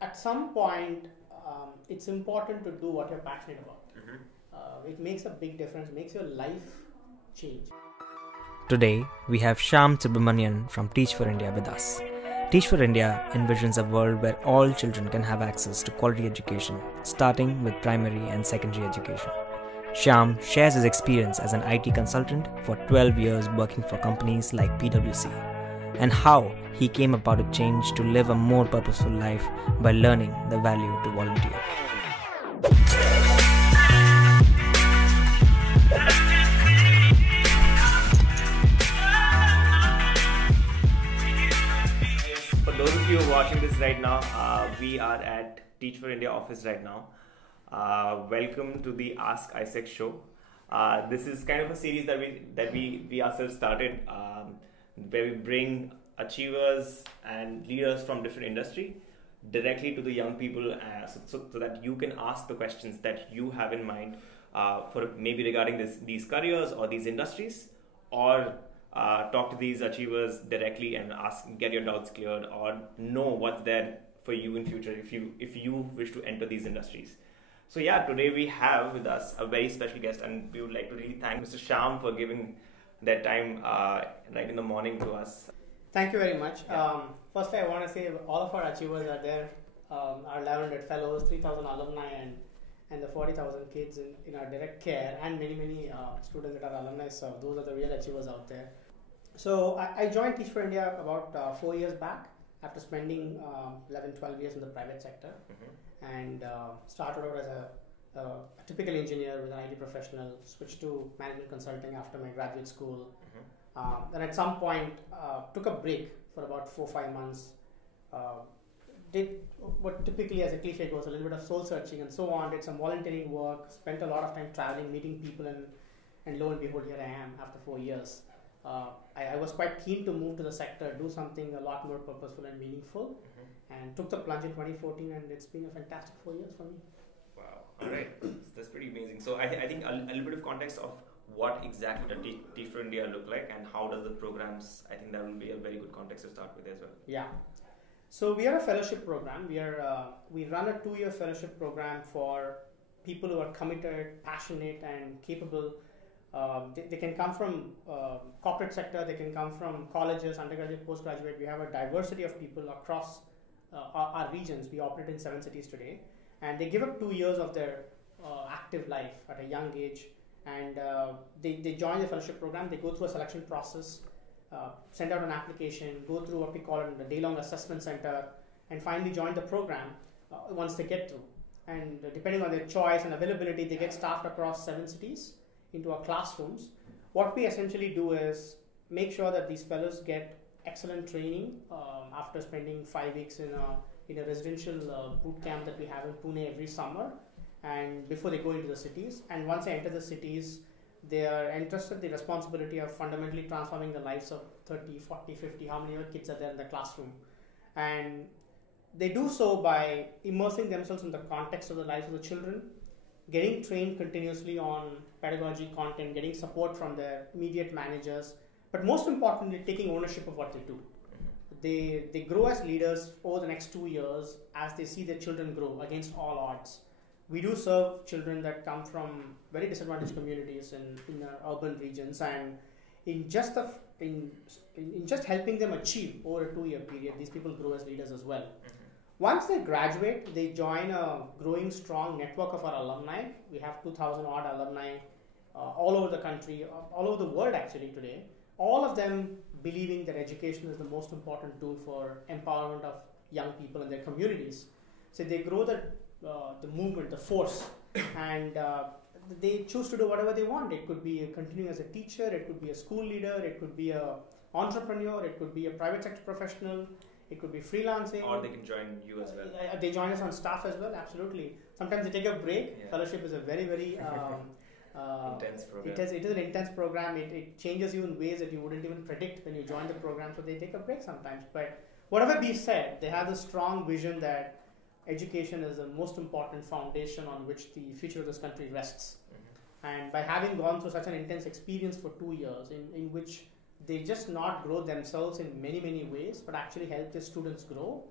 at some point, it's important to do what you're passionate about. It makes a big difference, makes your life change. Today, we have Shyaam Subramanian from Teach for India with us. Teach for India envisions a world where all children can have access to quality education, starting with primary and secondary education. Shyaam shares his experience as an IT consultant for 12 years working for companies like PwC, and how he came about a change to live a more purposeful life by learning the value to volunteer. For those of you who are watching this right now, we are at Teach for India office right now. Welcome to the askAIESEC show. This is kind of a series that we ourselves started, where we bring achievers and leaders from different industry directly to the young people, so that you can ask the questions that you have in mind for maybe regarding these careers or these industries, or talk to these achievers directly and get your doubts cleared, or know what's there for you in future if you wish to enter these industries. So yeah, today we have with us a very special guest, and we would like to really thank Mr. Shyaam for giving their time right in the morning to us. Thank you very much. Firstly, I want to say all of our achievers are there, our 1,100 fellows, 3,000 alumni, and the 40,000 kids in our direct care, and many students that are alumni. So those are the real achievers out there. So I joined Teach for India about 4 years back, after spending 11-12 years in the private sector, and started out as a typical engineer with an IT professional, switched to management consulting after my graduate school. Then at some point took a break for about 4-5 months, did what typically as a cliche goes, a little bit of soul searching and so on, did some volunteering work, spent a lot of time traveling, meeting people, and lo and behold, here I am after 4 years. I was quite keen to move to the sector, do something a lot more purposeful and meaningful, and took the plunge in 2014, and it's been a fantastic 4 years for me. Wow, all right, that's pretty amazing. So I think a little bit of context of what exactly does Teach for India look like, and how does the programs, I think that will be a very good context to start with as well. Yeah. So we are a fellowship program. We run a 2-year fellowship program for people who are committed, passionate, and capable. They can come from corporate sector, they can come from colleges, undergraduate, postgraduate. We have a diversity of people across our regions. We operate in 7 cities today, and they give up 2 years of their active life at a young age, and they join the fellowship program. They go through a selection process, send out an application, go through what we call a day-long assessment center, and finally join the program once they get through. And depending on their choice and availability, they get staffed across 7 cities into our classrooms. What we essentially do is make sure that these fellows get excellent training after spending 5 weeks in a residential boot camp that we have in Pune every summer, and before they go into the cities. And once they enter the cities, they are entrusted the responsibility of fundamentally transforming the lives of 30, 40, 50, how many other kids are there in the classroom. And they do so by immersing themselves in the context of the lives of the children, getting trained continuously on pedagogy content, getting support from their immediate managers, but most importantly, taking ownership of what they do. They grow as leaders over the next 2 years as they see their children grow against all odds. We do serve children that come from very disadvantaged communities in our urban regions, and in just helping them achieve over a 2-year period, these people grow as leaders as well. Once they graduate, they join a growing, strong network of our alumni. We have 2,000 odd alumni all over the country, all over the world actually today. All of them believing that education is the most important tool for empowerment of young people in their communities. So they grow the movement, the force, and they choose to do whatever they want. It could be continuing as a teacher, it could be a school leader, it could be an entrepreneur, it could be a private sector professional, it could be freelancing. Or they can join you as well. They join us on staff as well, absolutely. Sometimes they take a break. Yeah. Fellowship is a very intense program. It is an intense program. It changes you in ways that you wouldn't even predict when you join the program, so they take a break sometimes. But whatever be said, they have the strong vision that education is the most important foundation on which the future of this country rests. And by having gone through such an intense experience for 2 years in which they just not grow themselves in many ways, but actually help their students grow,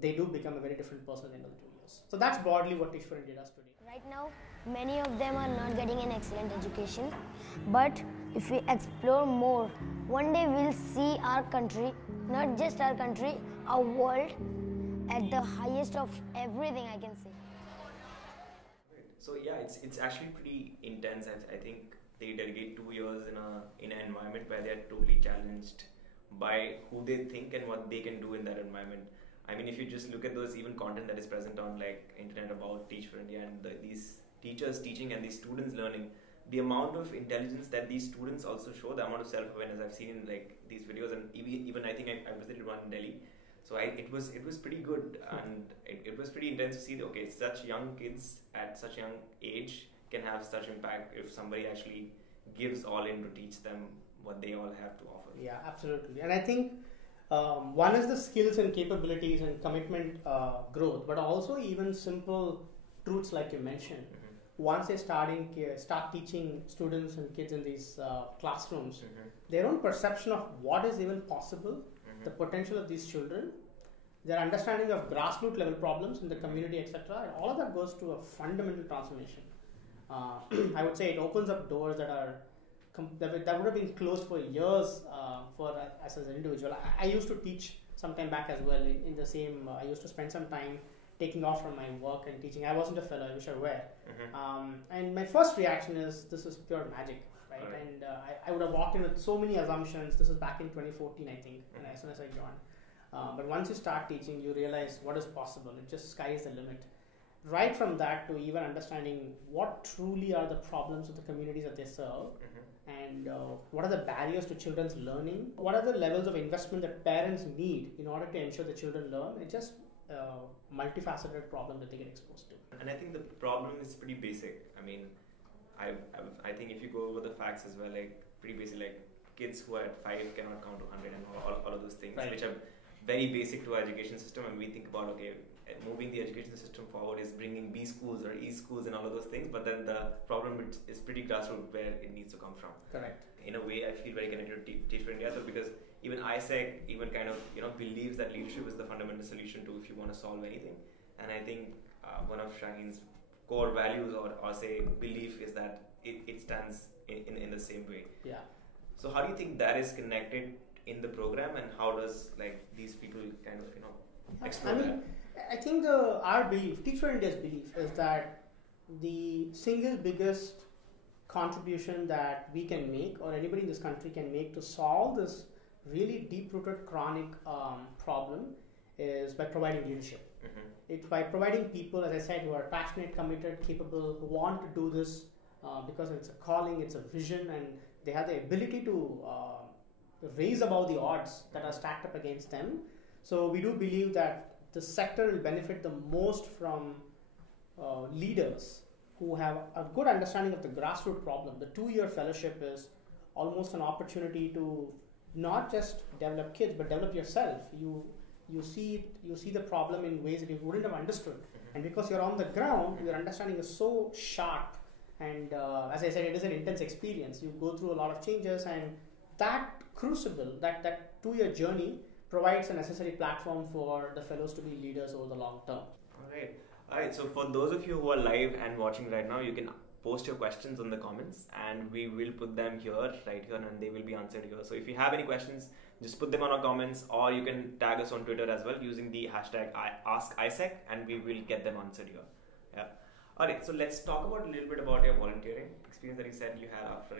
they do become a very different person at the end of the 2 years. So that's broadly what Teach for India does today. Right now, many of them are not getting an excellent education, but if we explore more, one day we'll see our country, not just our country, our world at the highest of everything, I can say. So yeah, it's actually pretty intense. I think they dedicate 2 years in an environment where they are totally challenged by who they think and what they can do in that environment. I mean, if you just look at those even content that is present on like internet about Teach for India and these teachers teaching and these students learning, the amount of intelligence that these students also show, the amount of self-awareness I've seen in like these videos, and even I think I visited one in Delhi. So it was pretty good, and it was pretty intense to see that, okay, such young kids at such young age can have such impact if somebody actually gives all in to teach them what they all have to offer. Yeah, absolutely. And I think one is the skills and capabilities and commitment growth, but also even simple truths like you mentioned. Once they start teaching students and kids in these classrooms, their own perception of what is even possible, the potential of these children, their understanding of grassroots level problems in the community, etc., and all of that goes to a fundamental transformation. I would say it opens up doors that would have been closed for years for us as an individual. I used to teach some time back as well in the same. I used to spend some time taking off from my work and teaching. I wasn't a fellow, I wish I were. And my first reaction is, this is pure magic, right? And I would have walked in with so many assumptions. This was back in 2014, I think, as soon as I joined. But once you start teaching, you realize what is possible. It just sky is the limit. Right from that to even understanding what truly are the problems of the communities that they serve, and what are the barriers to children's learning, what are the levels of investment that parents need in order to ensure the children learn. It's just multifaceted problem that they get exposed to. And I think the problem is pretty basic. I mean, I think if you go over the facts as well, like pretty basic, like kids who are at 5 cannot count to 100 and all of those things, which are very basic to our education system. And we think about, okay, moving the education system forward is bringing B schools or E schools and all of those things, but then the problem is pretty grassroots where it needs to come from. Correct. In a way, I feel very connected to Teach for India, so because even AIESEC even kind of believes that leadership is the fundamental solution to if you want to solve anything. And I think one of Shaheen's core values or say belief is that it stands in the same way. Yeah. So how do you think that is connected in the program, and how does like these people kind of explore that? I think our belief, Teach for India's belief, is that the single biggest contribution that we can make, or anybody in this country can make, to solve this really deep-rooted chronic problem is by providing leadership. It's by providing people, as I said, who are passionate, committed, capable, who want to do this because it's a calling, it's a vision, and they have the ability to raise above the odds that are stacked up against them. So we do believe that the sector will benefit the most from leaders who have a good understanding of the grassroots problem. The 2-year fellowship is almost an opportunity to not just develop kids, but develop yourself. You see the problem in ways that you wouldn't have understood, and because you're on the ground, your understanding is so sharp. And as I said, it is an intense experience. You go through a lot of changes, and that crucible, that 2-year journey, provides a necessary platform for the fellows to be leaders over the long term. All right. So for those of you who are live and watching right now, you can post your questions on the comments, and we will put them right here, and they will be answered here. So if you have any questions, just put them on our comments, or you can tag us on Twitter as well using the hashtag askAIESEC, and we will get them answered here. Yeah. All right. So let's talk about a little bit about your volunteering experience that you said you had after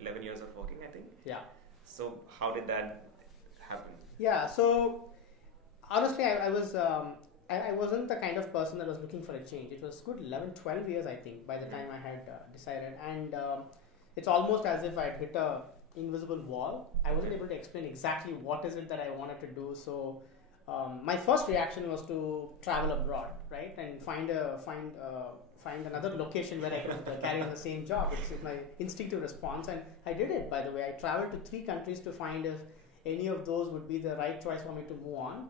11 years of working, I think. Yeah. So how did that happen? Yeah. So honestly, I wasn't the kind of person that was looking for a change. It was good 11, 12 years, I think, by the time I had decided. And it's almost as if I'd hit a invisible wall. I wasn't able to explain exactly what is it that I wanted to do. So my first reaction was to travel abroad, right, and find another location where I could carry on the same job. It's my instinctive response, and I did it. By the way, I traveled to 3 countries to find if any of those would be the right choice for me to move on.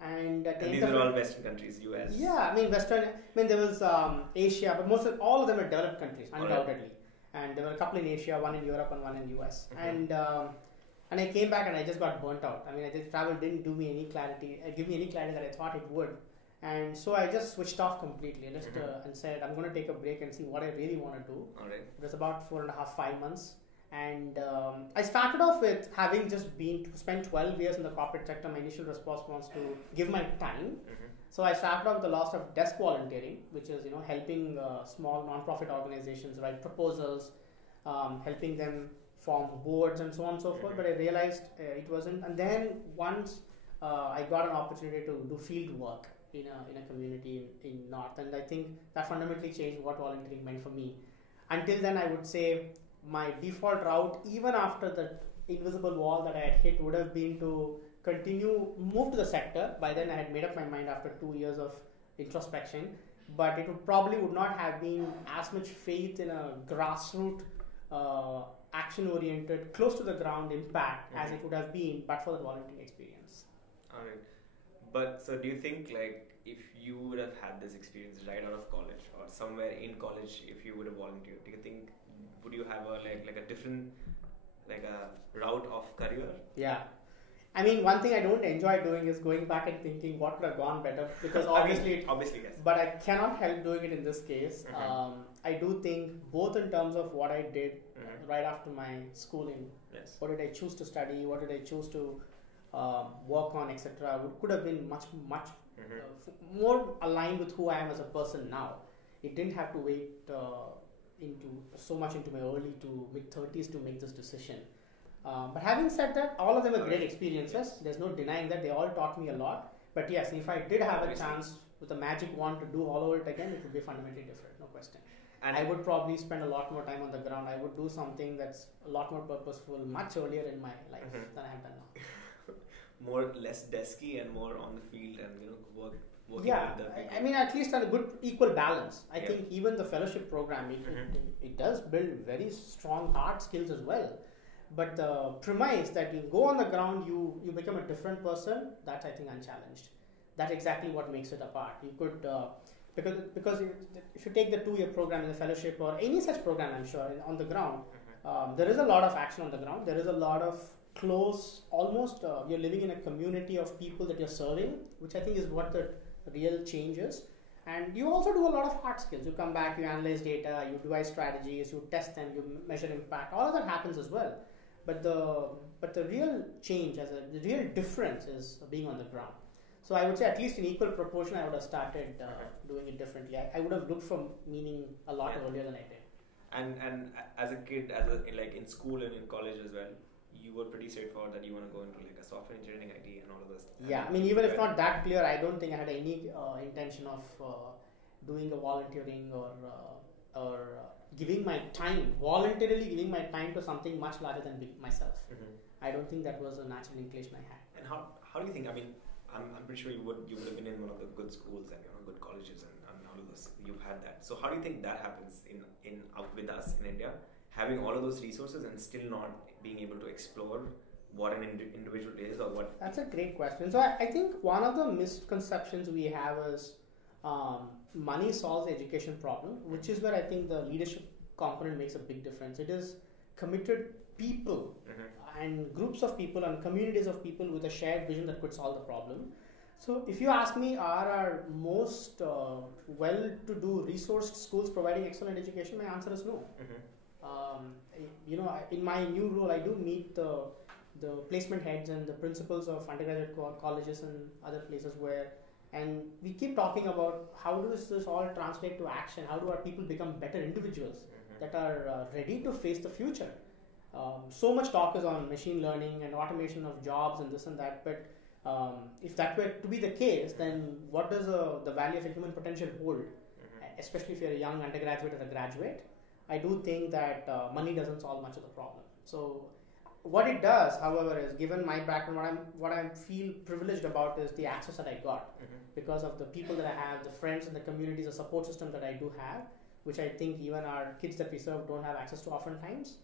And these are all Western countries, US. Yeah, I mean there was Asia, but all of them are developed countries, undoubtedly. And there were a couple in Asia, one in Europe and one in US. And And I came back and I just got burnt out. I mean, the travel didn't give me any clarity that I thought it would. And so I just switched off completely and said, I'm going to take a break and see what I really want to do. All right. It was about 4.5, 5 months. And I started off with having just spent 12 years in the corporate sector. My initial response was to give my time. So I started off with a lot of desk volunteering, which is helping small non-profit organizations write proposals, helping them form boards and so on and so forth. But I realized it wasn't. And then once I got an opportunity to do field work in a community in North, and I think that fundamentally changed what volunteering meant for me. Until then, I would say my default route, even after the invisible wall that I had hit, would have been to move to the sector. By then I had made up my mind after 2 years of introspection, but it would not have been as much faith in a grassroots action-oriented, close to the ground impact as it would have been but for the volunteering experience. All right. But so do you think, like, if you would have had this experience right out of college or somewhere in college, if you would have volunteered, do you think would you have a different a route of career? Yeah. I mean, one thing I don't enjoy doing is going back and thinking what could have gone better, because obviously yes. But I cannot help doing it in this case. I do think both in terms of what I did right after my schooling, yes. What did I choose to study, what did I choose to work on, etc. Could have been much more aligned with who I am as a person now. It didn't have to wait into my early to mid 30s to make this decision. But having said that, all of them are great experiences. Yes. There's no denying that. They all taught me a lot. But yes, if I did have a chance with a magic wand to do all of it again, it would be fundamentally different, no question. And I would probably spend a lot more time on the ground. I would do something that's a lot more purposeful much earlier in my life than I have done now. Less desky and more on the field and working with the people. I mean, at least on a good equal balance. I think even the fellowship program, it does build very strong hard skills as well. But the premise that you go on the ground, you become a different person, that's I think unchallenged. That's exactly what makes it apart. You could because if you take the 2-year program in the fellowship or any such program, I'm sure on the ground, there is a lot of action on the ground. There is a lot of close, almost you're living in a community of people that you're serving, which I think is what the real change is. And you also do a lot of hard skills. You come back, you analyze data, you devise strategies, you test them, you measure impact. All of that happens as well. But the real change, the real difference is being on the ground. So I would say at least in equal proportion, I would have started doing it differently. I would have looked for meaning a lot earlier than I did. And as a kid, in school and in college as well, you were pretty straightforward that you want to go into a software engineering, IT, and all of this. Yeah, I mean, even if not that clear, I don't think I had any intention of doing a volunteering or giving my time, voluntarily giving my time to something much larger than myself. I don't think that was a natural inclination I had. And how do you think? I mean, I'm pretty sure you would have been in one of the good schools and good colleges and all of this. You've had that. So how do you think that happens with us in India, having all of those resources and still not being able to explore what an individual is or what? That's a great question. So I think one of the misconceptions we have is money solves the education problem, which is where I think the leadership component makes a big difference. It is committed people and groups of people and communities of people with a shared vision that could solve the problem. So if you ask me, are our most well-to-do resourced schools providing excellent education? My answer is no. In my new role, I do meet the placement heads and the principals of undergraduate colleges and other places and we keep talking about how does this all translate to action? How do our people become better individuals that are ready to face the future? So much talk is on machine learning and automation of jobs and this and that, but if that were to be the case, then what does the value of a human potential hold? Especially if you're a young undergraduate or a graduate, I do think that money doesn't solve much of the problem. So what it does, however, is given my background, what I feel privileged about is the access that I got because of the people that I have, the friends and the communities, the support system that I do have, which I think even our kids that we serve don't have access to oftentimes.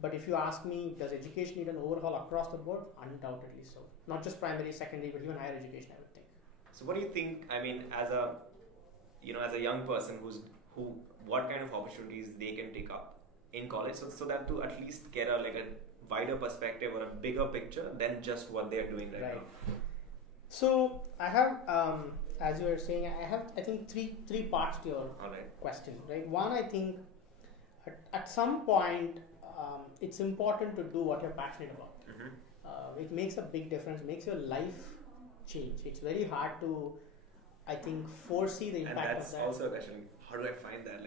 But if you ask me, does education need an overhaul across the board? Undoubtedly so. Not just primary, secondary, but even higher education, I would think. So what do you think, I mean, as a young person what kind of opportunities they can take up in college so that to at least get a wider perspective or a bigger picture than just what they are doing right now? So I have, as you were saying, I think three parts to your question, right? One, I think at some point it's important to do what you're passionate about. It makes a big difference, makes your life change. It's very hard to, I think, foresee the impact of that. And that's also a question. How do I find that?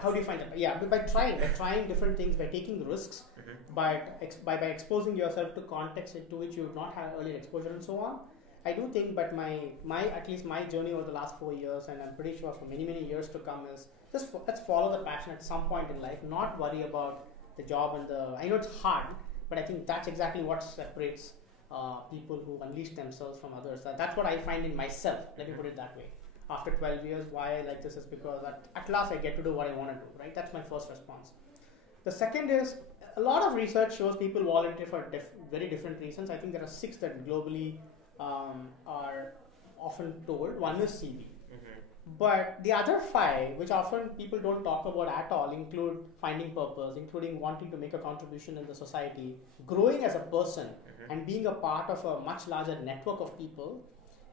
How do you find that? Yeah, by trying different things, by taking risks, by exposing yourself to contexts into which you would not have earlier exposure and so on. I do think, but at least my journey over the last 4 years, and I'm pretty sure for many years to come, is just let's follow the passion at some point in life, not worry about the job and I know it's hard, but I think that's exactly what separates people who unleash themselves from others. That's what I find in myself, let me put it that way. After 12 years, why I like this is because at last I get to do what I want to do, right? That's my first response. The second is, a lot of research shows people volunteer for very different reasons. I think there are 6 that globally are often told. One is CV. But the other 5, which often people don't talk about at all, include finding purpose, including wanting to make a contribution in the society, growing as a person, and being a part of a much larger network of people.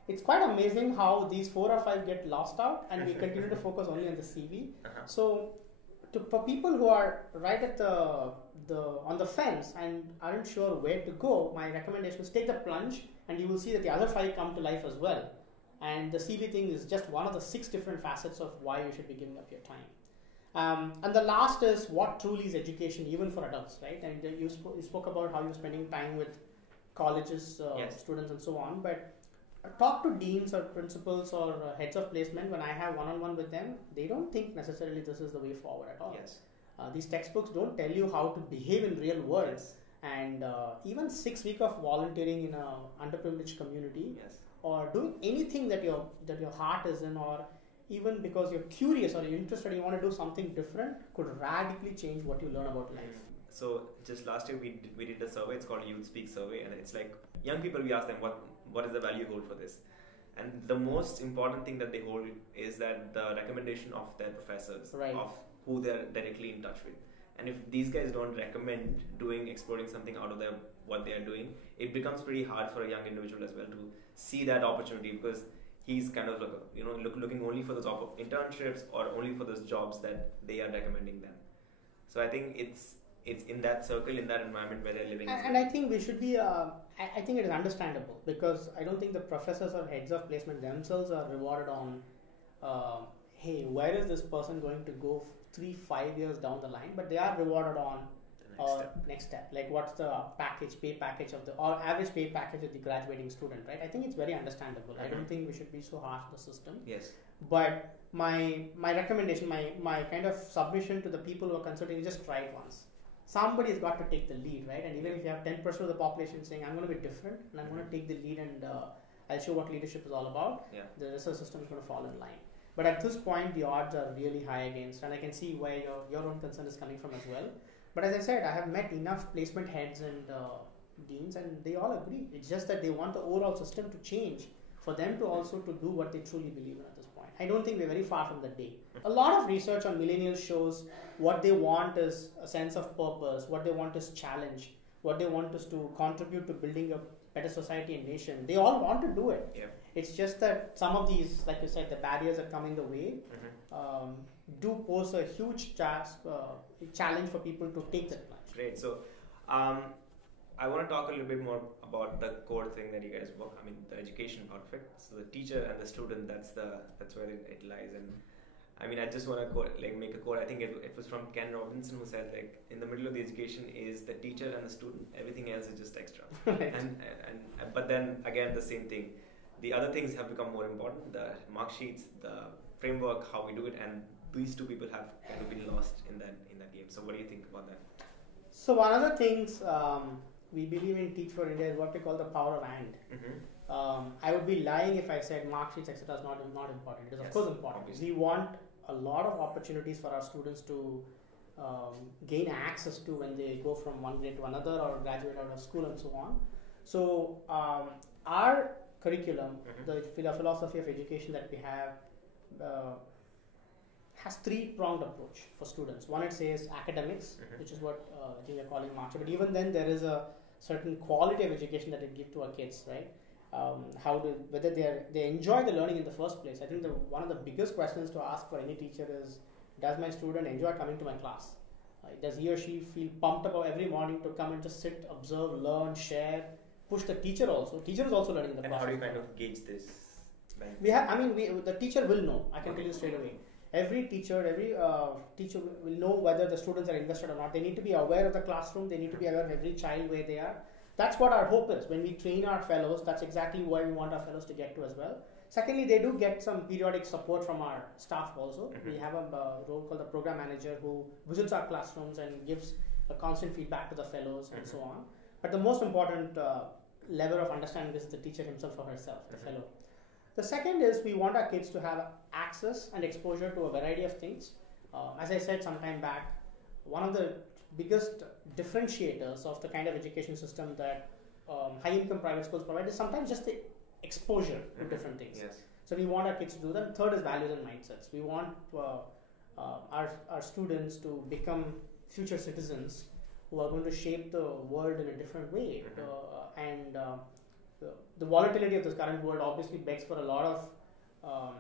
It's quite amazing how these 4 or 5 get lost out, and we continue to focus only on the CV. So, for people who are right at on the fence and aren't sure where to go, my recommendation is take the plunge, and you will see that the other 5 come to life as well. And the CV thing is just one of the 6 different facets of why you should be giving up your time. And the last is what truly is education, even for adults, right? And you spoke about how you're spending time with colleges, students, and so on. But talk to deans or principals or heads of placement. When I have one-on-one with them, they don't think necessarily this is the way forward at all. These textbooks don't tell you how to behave in real world. And even 6 weeks of volunteering in an underprivileged community, or doing anything that your heart is in, or even because you're curious or you're interested, you want to do something different, could radically change what you learn about life. So just last year we did a survey. It's called Youth Speak Survey, and it's like young people. We ask them what is the value you hold for this, and the most important thing that they hold is that the recommendation of their professors, of who they're directly in touch with. And if these guys don't recommend exploring something out of what they are doing, it becomes pretty hard for a young individual as well to see that opportunity, because he's kind of looking only for those internships or only for those jobs that they are recommending them. So I think it's in that circle, in that environment where they're living. And I think we should be, I think it is understandable, because I don't think the professors or heads of placement themselves are rewarded on, hey, where is this person going to go 3-5 years down the line, but they are rewarded on next step. Like what's the pay package or average pay package of the graduating student, right? I think it's very understandable. I don't think we should be so harsh on the system. But my recommendation, my kind of submission to the people who are considering, just try it once. Somebody has got to take the lead, right? And even if you have 10% of the population saying, I'm going to be different and I'm going to take the lead and I'll show what leadership is all about, the research system is going to fall in line. But at this point, the odds are really high against, and I can see where your own concern is coming from as well. But as I said, I have met enough placement heads and deans, and they all agree. It's just that they want the overall system to change for them to also to do what they truly believe in at this point. I don't think we're very far from the day. A lot of research on millennials shows what they want is a sense of purpose, what they want is challenge, what they want is to contribute to building a better society and nation. They all want to do it. It's just that some of these, like you said, the barriers that come in the way do pose a huge challenge for people to take that plunge. Great. So I want to talk a little bit more about the core thing that you guys work. I mean, the education part of it. So the teacher and the student, that's where it lies. And I mean, I just want to make a quote. I think it was from Ken Robinson, who said, like, in the middle of the education is the teacher and the student. Everything else is just extra. But then again, the same thing. The other things have become more important. The mark sheets, the framework, how we do it, and these two people have kind of been lost in that game. So what do you think about that? So one of the things we believe in Teach for India is what we call the power of and. I would be lying if I said mark sheets, etc. is not important. It is of course important. Obviously. We want a lot of opportunities for our students to gain access to when they go from one grade to another or graduate out of school and so on. So our curriculum, the philosophy of education that we have, has three-pronged approach for students. One, it says academics, which is what I think they're calling master. But even then, there is a certain quality of education that they give to our kids, right? Whether they enjoy the learning in the first place. I think one of the biggest questions to ask for any teacher is, does my student enjoy coming to my class? Does he or she feel pumped about every morning to come and just sit, observe, learn, share, push the teacher also? Teacher is also learning in the process. And how do you kind of gauge this? The teacher will know. I can tell you straight away. Every teacher will know whether the students are invested or not. They need to be aware of the classroom. They need to be aware of every child where they are. That's what our hope is. When we train our fellows, that's exactly where we want our fellows to get to as well. Secondly, they do get some periodic support from our staff also. We have a role called the program manager who visits our classrooms and gives a constant feedback to the fellows and so on. But the most important level of understanding is the teacher himself or herself, the fellow. The second is we want our kids to have access and exposure to a variety of things. As I said some time back, one of the biggest differentiators of the kind of education system that high-income private schools provide is sometimes just the exposure to different things. Yes. So we want our kids to do that. Third is values and mindsets. We want our students to become future citizens who are going to shape the world in a different way. The volatility of this current world obviously begs for a lot of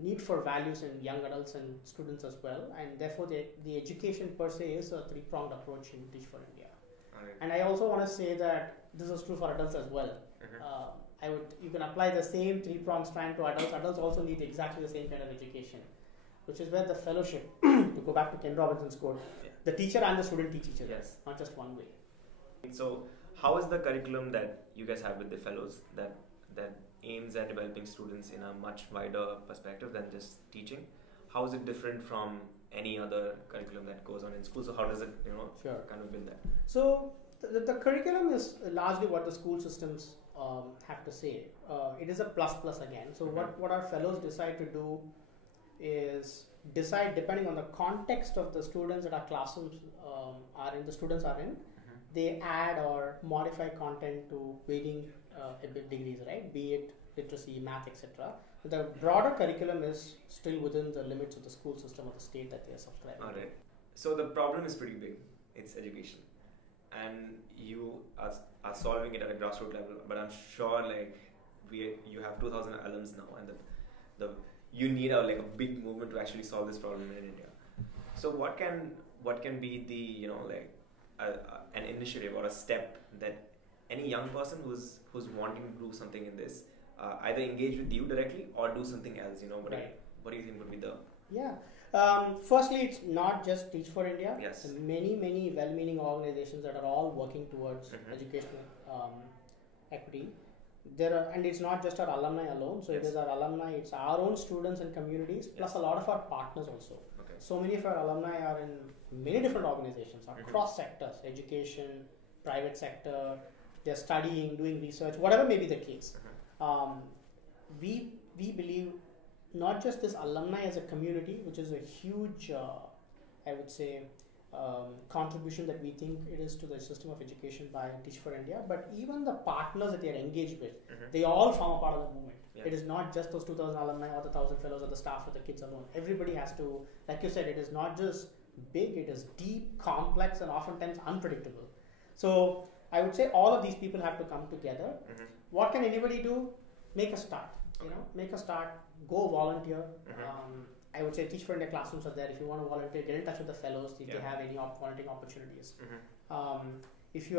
need for values in young adults and students as well, and therefore the education per se is a three-pronged approach in Teach for India. Right. And I also want to say that this is true for adults as well. You can apply the same three-pronged strand to adults. Adults also need exactly the same kind of education, which is where the fellowship, to go back to Ken Robinson's quote, the teacher and the student teach each other, not just one way. So how is the curriculum that you guys have with the fellows that aims at developing students in a much wider perspective than just teaching? How is it different from any other curriculum that goes on in school? So how does it, kind of build that? So the curriculum is largely what the school systems have to say. It is a plus again. So what our fellows decide to do is decide, depending on the context of the students that our classrooms students are in, they add or modify content to varying degrees, right? Be it literacy, math, etc. The broader curriculum is still within the limits of the school system or the state that they are subscribing. All right. So the problem is pretty big. It's education, and you are solving it at a grassroots level. But I'm sure, you have 2,000 alums now, and you need a big movement to actually solve this problem in India. So what can be the an initiative or a step that any young person who's wanting to do something in this either engage with you directly or do something else? What do you think would be the... Firstly, it's not just Teach for India. Yes. Many well-meaning organizations that are all working towards educational equity. And it's not just our alumni alone. So it is our alumni, it's our own students and communities, plus a lot of our partners also. Okay. So many of our alumni are in many different organizations across sectors, education, private sector. They're studying, doing research, whatever may be the case. We believe not just this alumni as a community, which is a huge, I would say, contribution that we think it is to the system of education by Teach for India, but even the partners that they are engaged with, they all form a part of the movement. Yeah. It is not just those 2,000 alumni or the 1,000 fellows or the staff or the kids alone. Everybody has to, like you said, it is not just big, it is deep, complex, and oftentimes unpredictable. So I would say all of these people have to come together. What can anybody do? Make a start. Make a start. Go volunteer. I would say Teach for India classrooms are there. If you want to volunteer, get in touch with the fellows if they have any volunteering opportunities. If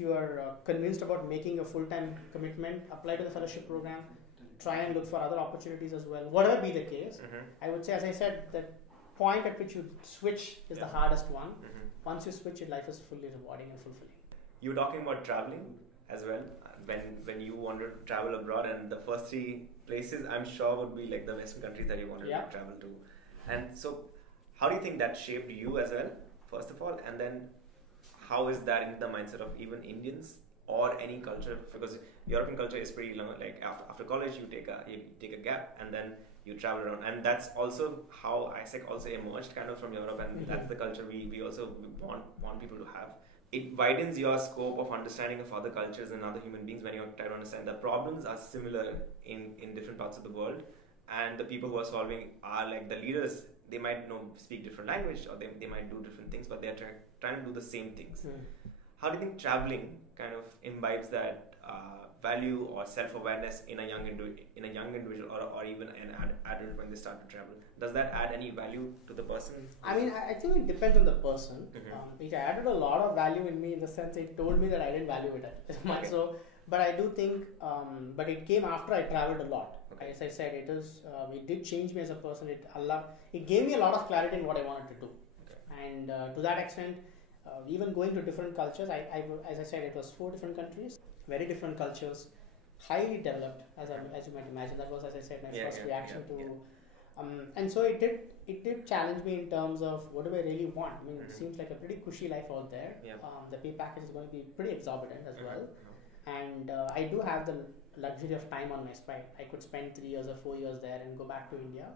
you are convinced about making a full-time commitment, apply to the fellowship program. Try and look for other opportunities as well. Whatever be the case, I would say, as I said, that point at which you switch is the hardest one. Once you switch, your life is fully rewarding and fulfilling. You were talking about traveling as well. When you wanted to travel abroad, and the first three places I'm sure would be the Western countries that you wanted to travel to. And so how do you think that shaped you as well, first of all, and then how is that in the mindset of even Indians or any culture? Because European culture is pretty long, after college you take a gap and then you travel around, and that's also how AIESEC also emerged kind of from Europe, and that's the culture we also want people to have. It widens your scope of understanding of other cultures and other human beings when you try to understand that problems are similar in different parts of the world, and the people who are solving are like the leaders. They might speak different language, or they might do different things, but they're trying to do the same things. How do you think traveling kind of imbibes that value or self-awareness in a young individual, or even an adult when they start to travel? Does that add any value to the person? I mean, I think it depends on the person. It added a lot of value in me, in the sense it told me that I didn't value it as much. Okay. So, but I do think, but it came after I traveled a lot. Okay. As I said, it did change me as a person. It gave me a lot of clarity in what I wanted to do. Okay. And to that extent, even going to different cultures, as I said, it was 4 different countries, very different cultures, highly developed, as you might imagine. That was, as I said, my first reaction to. And so it did challenge me in terms of what do I really want. I mean, it seems like a pretty cushy life out there. The pay package is going to be pretty exorbitant as well. And I do have the luxury of time on my side. I could spend 3 years or 4 years there and go back to India.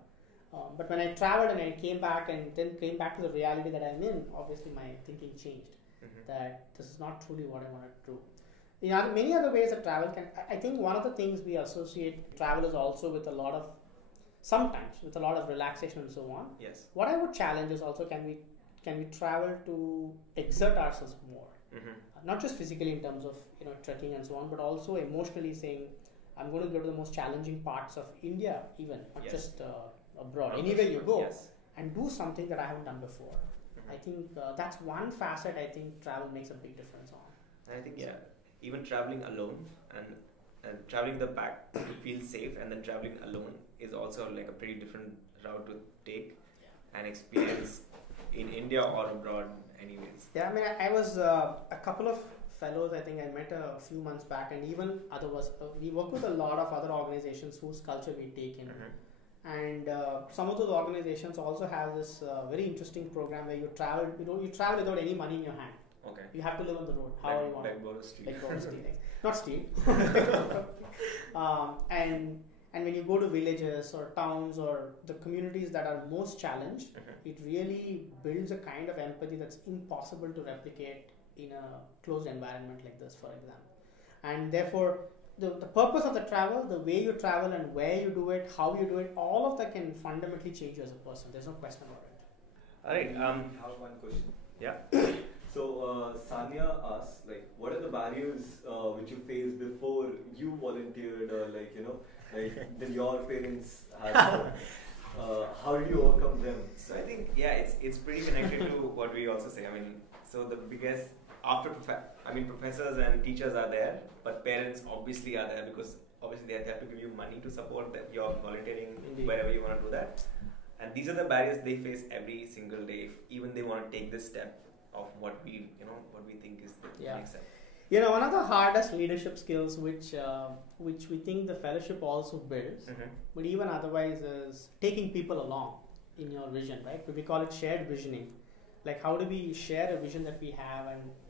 But when I traveled and I came back and then came back to the reality that I'm in, obviously my thinking changed. That this is not truly what I wanted to do. Many other ways that travel can. I think one of the things we associate travel is also with sometimes with a lot of relaxation and so on. Yes. What I would challenge is also, can we travel to exert ourselves more? Not just physically in terms of trekking and so on, but also emotionally saying, I'm going to go to the most challenging parts of India, even not just abroad, anywhere you go, and do something that I haven't done before. I think that's one facet I think travel makes a big difference on. I think even traveling alone and traveling the pack to feel safe, and then traveling alone is also like a pretty different route to take and experience in India or abroad anyways. Yeah, I mean, I was a couple of fellows I think I met a few months back, and even others. We work with a lot of other organizations whose culture we take in. And some of those organizations also have this very interesting program where you travel. You travel without any money in your hand. Okay. You have to live on the road. How you want. Like borrow steal. Like borrow steal. Not steal. And when you go to villages or towns or the communities that are most challenged, it really builds a kind of empathy that's impossible to replicate in a closed environment like this, for example. And therefore, the purpose of the travel, the way you travel and where you do it, how you do it, all of that can fundamentally change you as a person. There's no question about it. All right. I have one question. Yeah. So Sanya asks, what are the barriers which you faced before you volunteered, or then your parents had? How did you overcome them? So I think it's pretty connected to what we also say. I mean, so the biggest professors and teachers are there, but parents obviously are there, because obviously they have to give you money to support that your volunteering. Indeed. Wherever you want to do that. And these are the barriers they face every single day, if even they want to take this step of what we think is the next step. One of the hardest leadership skills which we think the fellowship also builds, but even otherwise, is taking people along in your vision, right? We call it shared visioning. Like, how do we share a vision that we have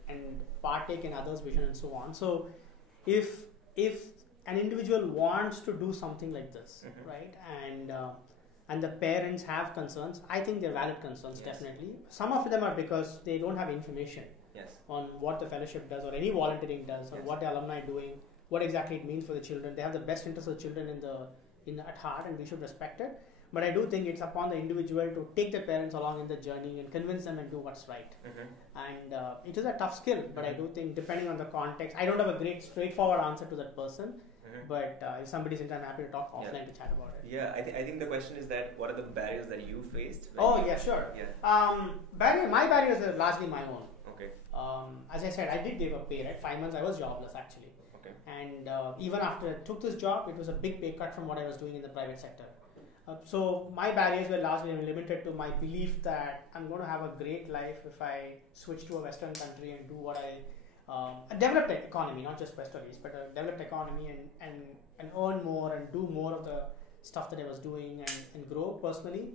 and partake in others' vision and so on? So if an individual wants to do something like this, right, and the parents have concerns, I think they're valid concerns, definitely. Some of them are because they don't have information on what the fellowship does, or any volunteering does, or what the alumni are doing, what exactly it means for the children. They have the best interests of the children at heart, and we should respect it. But I do think it's upon the individual to take their parents along in the journey and convince them and do what's right. And it is a tough skill, but I do think, depending on the context, I don't have a great straightforward answer to that person. But if somebody's in, I'm happy to talk offline to chat about it. Yeah, I think the question is that what are the barriers that you faced? Sure. Yeah. My barriers are largely my own. Okay. As I said, I did give a pay, right? 5 months I was jobless actually. Okay. And even after I took this job, it was a big pay cut from what I was doing in the private sector. So my barriers were largely limited to my belief that I'm going to have a great life if I switch to a Western country and do what a developed economy, not just Western East, but a developed economy, and earn more and do more of the stuff that I was doing and grow personally.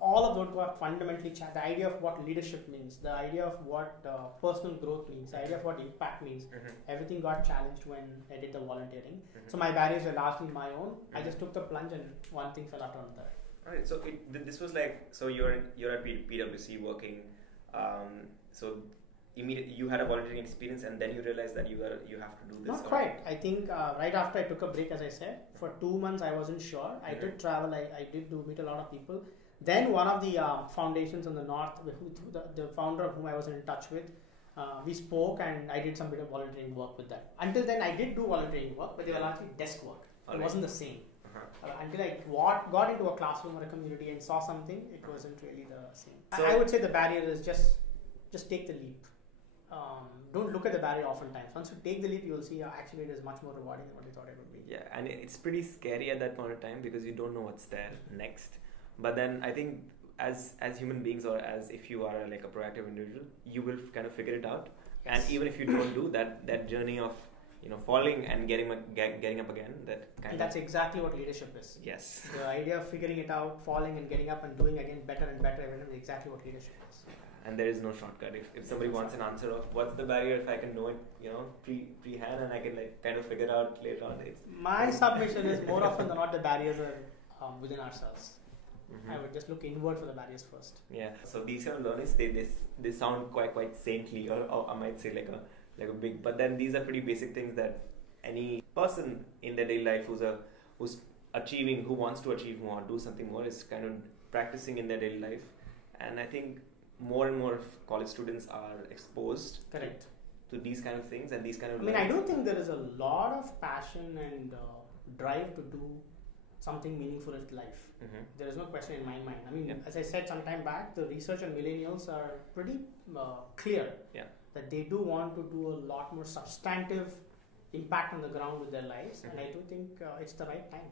All of those got fundamentally the idea of what leadership means, the idea of what personal growth means, the idea of what impact means. Everything got challenged when I did the volunteering. So my barriers were largely my own. I just took the plunge, and one thing fell after another. All right. So this was like, so you're at PwC working. So you had a volunteering experience and then you realized that you have to do this? Not quite. I think right after I took a break, as I said, for 2 months I wasn't sure. I did travel. I did meet a lot of people. Then one of the foundations in the north, the founder of whom I was in touch with, we spoke and I did some bit of volunteering work with that. Until then, I did do volunteering work, but they were largely desk work. It wasn't the same. Until I got into a classroom or a community and saw something, it wasn't really the same. So I would say the barrier is just take the leap. Don't look at the barrier oftentimes. Once you take the leap, you will see actually it is much more rewarding than what you thought it would be. Yeah, and it's pretty scary at that point of time because you don't know what's there next. But then I think as human beings, or as if you are like a proactive individual, you will kind of figure it out. Yes. And even if you don't do that journey of falling and getting up again, that's exactly what leadership is. Yes. The idea of figuring it out, falling and getting up and doing again better and better is exactly what leadership is. And there is no shortcut. If somebody wants an answer of what's the barrier, if I can know it, pre-hand, and I can kind of figure it out later on. My submission is more often than not the barriers are within ourselves. Mm-hmm. I would just look inward for the barriers first. Yeah. So these kind of learnings, they sound quite saintly, or I might say like a big. But then these are pretty basic things that any person in their daily life who wants to achieve more, do something more, is kind of practicing in their daily life. And I think more and more of college students are exposed to these kind of things and these kind of. I do think there is a lot of passion and drive to do something meaningful in life. Mm-hmm. There is no question in my mind. As I said some time back, the research on millennials are pretty clear that they do want to do a lot more substantive impact on the ground with their lives, and I do think it's the right time.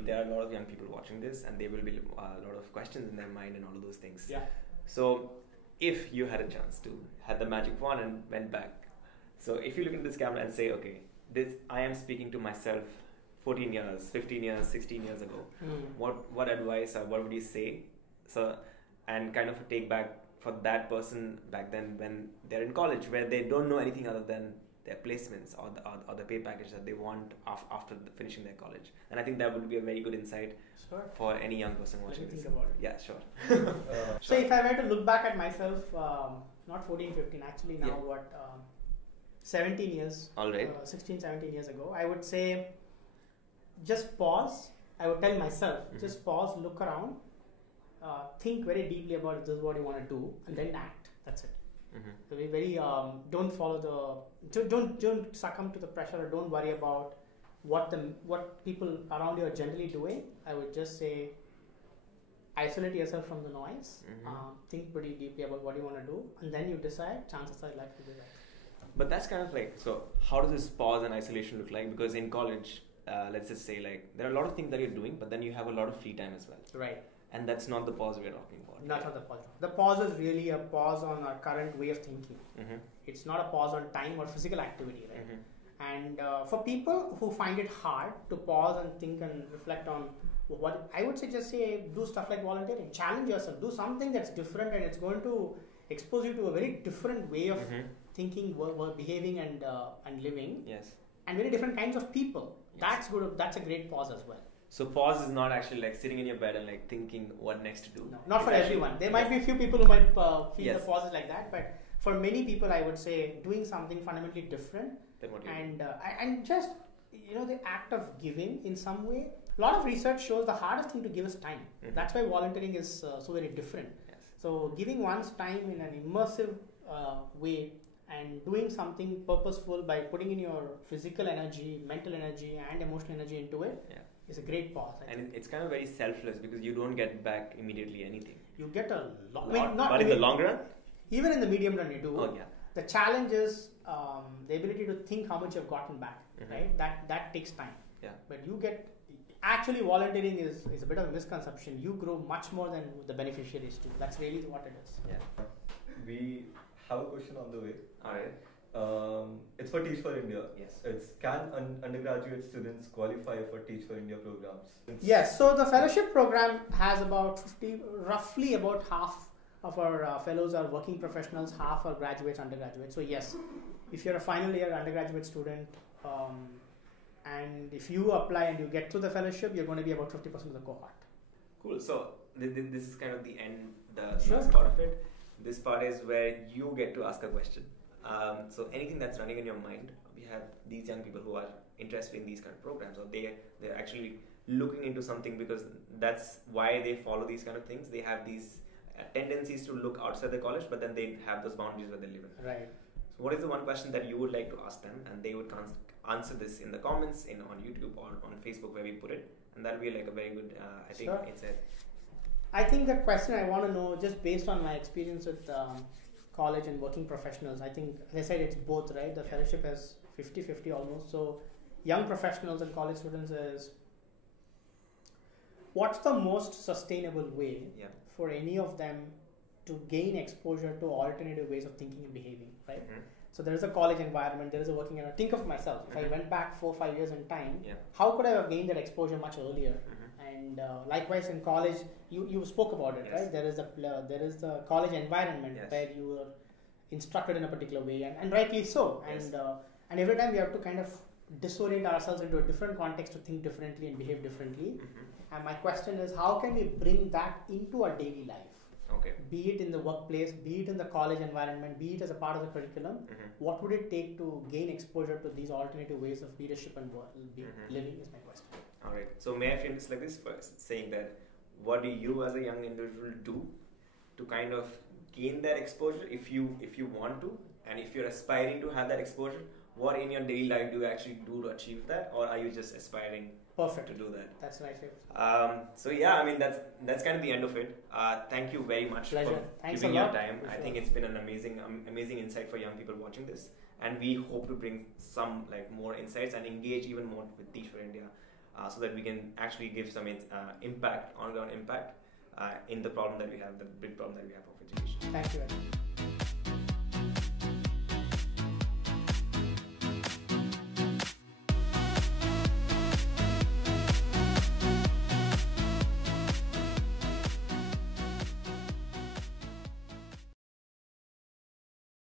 There are a lot of young people watching this, and there will be a lot of questions in their mind and all of those things. Yeah. So, if you had a chance to had the magic wand and went back, so if you look into this camera and say, okay, I am speaking to myself 14 years, 15 years, 16 years ago. What advice or what would you say? So, and kind of a take back for that person back then when they're in college, where they don't know anything other than their placements or the pay package that they want after finishing their college. And I think that would be a very good insight for any young person watching this. Think about it. Yeah, sure. So if I were to look back at myself, not 14, 15, actually now 17 years, all right. 16, 17 years ago, I would say just pause. I would tell myself, just pause, look around, think very deeply about if this is what you want to do, and then act. That's it. So be very don't follow don't succumb to the pressure, or don't worry about what people around you are generally doing. I would just say isolate yourself from the noise, think pretty deeply about what you want to do, and then you decide. Chances are life will be right. But that's kind of like, so how does this pause and isolation look like? Because in college, let's just say there are a lot of things that you're doing, but then you have a lot of free time as well. Right. And that's not the pause we're talking about. Not the pause. The pause is really a pause on our current way of thinking. It's not a pause on time or physical activity, right? And for people who find it hard to pause and think and reflect on what, I would say, just say do stuff like volunteering. Challenge yourself. Do something that's different, and it's going to expose you to a very different way of thinking, behaving, and living. Yes. And very different kinds of people. Yes. That's good. That's a great pause as well. So pause is not actually like sitting in your bed and like thinking what next to do. No, not for everyone. There might be a few people who might feel the pause is like that, but for many people, I would say doing something fundamentally different and just the act of giving in some way. A lot of research shows the hardest thing to give is time. That's why volunteering is so very different. Yes. So giving one's time in an immersive way and doing something purposeful by putting in your physical energy, mental energy, and emotional energy into it. Yeah. It's a great pause. And it's kind of very selfless because you don't get back immediately anything. You get a lot. But in the long run? Even in the medium run you do. Oh, yeah. The challenge is the ability to think how much you've gotten back, right? That takes time. Yeah. But you get... Actually, volunteering is a bit of a misconception. You grow much more than the beneficiaries do. That's really what it is. Yeah. We have a question on the way. All right. It's for Teach for India. Yes. Can undergraduate students qualify for Teach for India programs? Yes. So the fellowship program has about roughly about half of our fellows are working professionals, half are graduates, undergraduates. So yes, if you're a final year undergraduate student, and if you apply and you get through the fellowship, you're going to be about 50% of the cohort. Cool. So this is kind of the end, the last part of it. This part is where you get to ask a question. So anything that's running in your mind, we have these young people who are interested in these kind of programs, or they're actually looking into something because that's why they follow these kind of things. They have these tendencies to look outside the college, but then they have those boundaries where they live in. Right. So what is the one question that you would like to ask them, and they would answer this in the comments on YouTube or on Facebook where we put it, and that'll be like a very good. I think Sure. I think the question I want to know, just based on my experience with college and working professionals, I think, as I said, it's both, right? The fellowship has 50-50 almost. So young professionals and college students is, what's the most sustainable way for any of them to gain exposure to alternative ways of thinking and behaving, right? Mm-hmm. So there is a college environment, there is a working environment. Think of myself. If I went back 4 or 5 years in time, how could I have gained that exposure much earlier? And likewise in college, you spoke about it, right? There is the college environment where you are instructed in a particular way, and rightly so. And every time we have to kind of disorient ourselves into a different context to think differently and behave differently. And my question is, how can we bring that into our daily life? Okay. Be it in the workplace, be it in the college environment, be it as a part of the curriculum. What would it take to gain exposure to these alternative ways of leadership and living is my question. All right. So may I frame this like this first, saying that what do you as a young individual do to kind of gain that exposure if you want to, and if you're aspiring to have that exposure, what in your daily life do you actually do to achieve that, or are you just aspiring to do that? That's nice. So yeah, I mean that's kind of the end of it. Thank you very much Pleasure. for Thanks giving a your lot. time. I think it's been an amazing insight for young people watching this, and we hope to bring some more insights and engage even more with Teach for India, so that we can actually give some impact, on-ground impact, in the problem that we have, the big problem that we have of education. Thank you.